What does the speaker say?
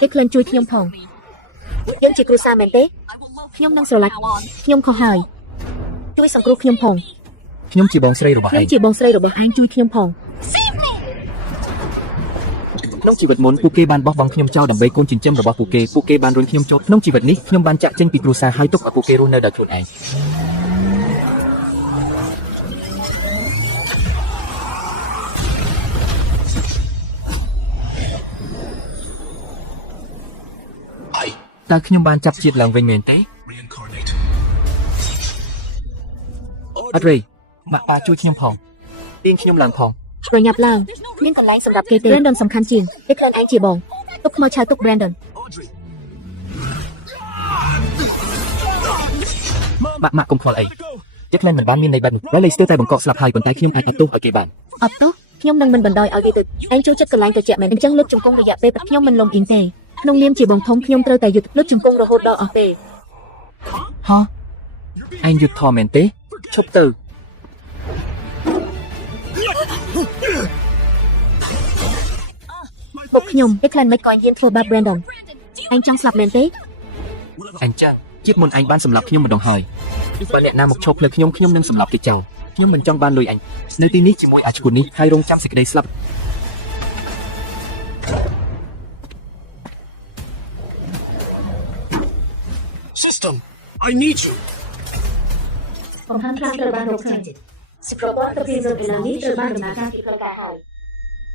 គេក្លែងជួយខ្ញុំផងយើងជាគ្រួសារមែនទេខ្ញុំនឹងស្រឡាញ់ខ្ញុំខុសហើយជួយសង្គ្រោះខ្ញុំផង ខ្ញុំជាបងស្រីរបស់ឯ ខ្ញុំ ង ជាបងស្រីរបស់ឯងជួយខ្ញុំផង ក្នុងជីវិតមុនពួកគេបានបោះបង់ខ្ញុំចោលដើម្បីកូនចិញ្ចឹមរបស់ពួកគេបានរុញខ្ញុំចូលក្នុងជីវិតនេះខ្ញុំបានចាក់ចេញពីគ្រួសារហើយទុកឲ្យពួកគេរស់នៅដោយខ្លួនឯង តើខ្ញុំបានចាប់ជាតិឡើងវិញមែនទេអត់ទេម៉ាក់ប៉ាជួយខ្ញុំផងទាញខ្ញុំឡើងផង ប្រញាប់ឡើងមានកន្លែងសម្រាប់គេទេ Brandon សំខាន់ជាងគេក្លែងឯងជាបងទុកខ្មោចឆៅទុក Brandon ម៉ាក់កុំខ្វល់អីចិត្តក្លែងមិនបានមានន័យបែបនោះហើយលេស្ទើរតែបង្កកស្លាប់ហើយប៉ុន្តែខ្ញុំអាចអត់ទោសឲ្យគេបាន អត់ទោះខ្ញុំនឹងមិនបណ្ដោយឲ្យគេទៅឯងចូលចិត្តកន្លែងត្រជាក់មែនអញ្ចឹងលើកជង្គង់រយៈពេលខ្ញុំមិនលំអៀងទេក្នុងនាមជាបងធំខ្ញុំត្រូវតែយុទ្ធលើកជង្គង់រហូតដល់អស់ពេល ហ៎ឯងយុទ្ធធម៌មែនទេឈប់ទៅ បុកខ្ញុំគេក្លែងមិនក៏ហ៊ានធ្វើបាប Brandon ឯងចង់ស្លាប់មែនទេ អញ្ចឹងជាតិមុនឯងបានសម្លាប់ខ្ញុំម្ដងហើយបើអ្នកណាមកឈប់លើខ្ញុំនឹងសម្លាប់គេចោលខ្ញុំមិនចង់បានលុយអញនៅទីនេះជាមួយអាឈួននេះហើយរងចាំសេចក្តីស្លាប់ System, I need you. បំផាន់ខ្លាំងត្រូវបានរកឃើញសិប្រព័ន្ធទៅពីរឹកឯណានេះត្រូវបានដំណើរការជាផ្លូវការហើយ